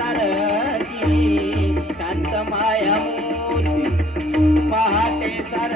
सारथी शांत माया मूर्ती पहाटे सार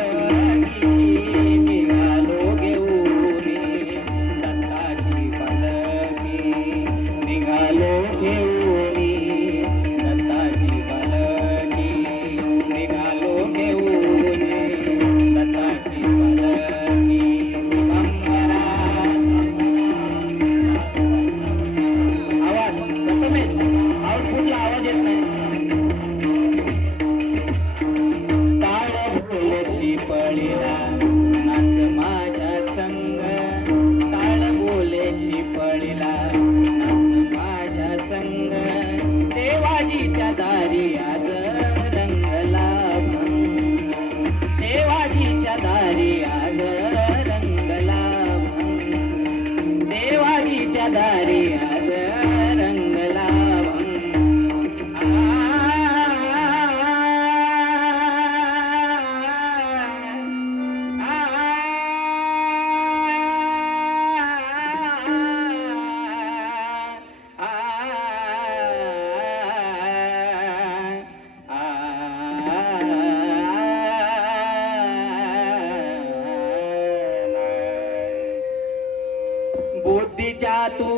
बुद्धीच्या तू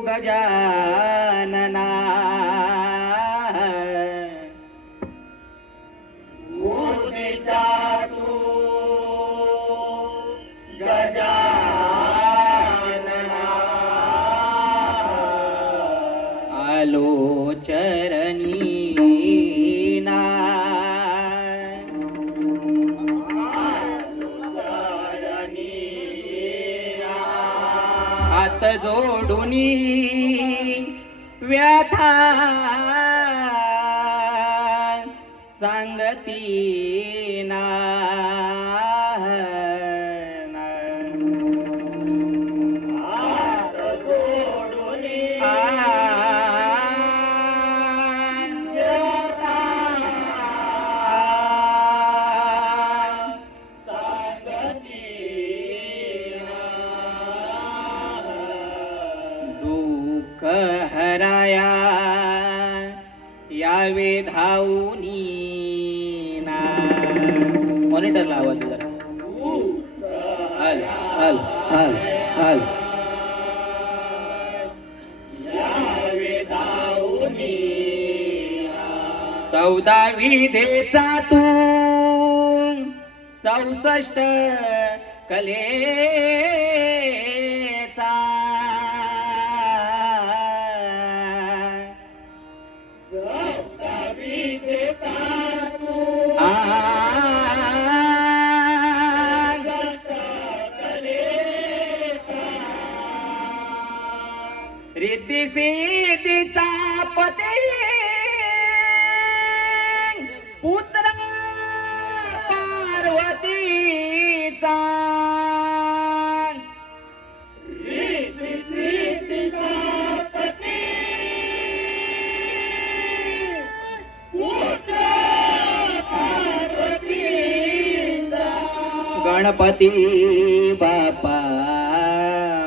गजानना. हात जोडुनी व्यथा सांगती हराया यावे धावनी ना. मॉनिटर लावा जरा हल हल हल हल. चौदा विधेचा तू. चौसष्ट कले गणपती बापा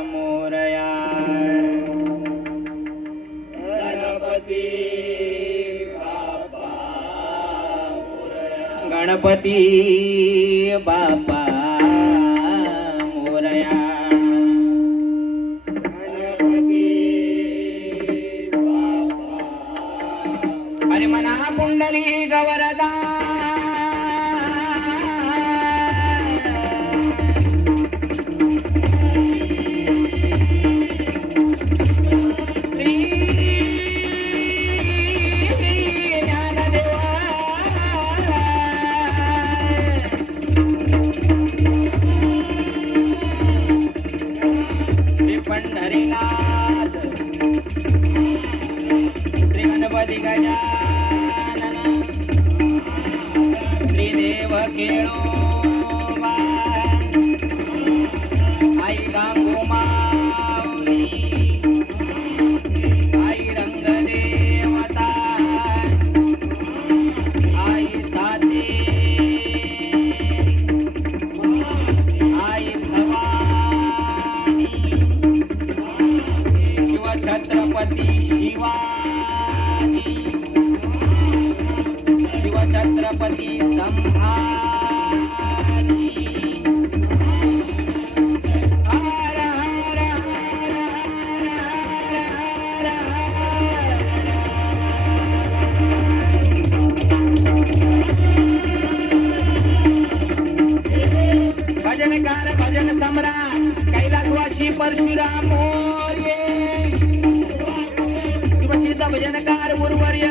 मोरया. गणपती बापा मोरया. अरे मना पुंडली गवरदा. शिवछत्रपती भजनकार भजन सम्राट कैलासवासी परशुराम मोर्ये प्रसिद्ध भजनकार उर्वर्य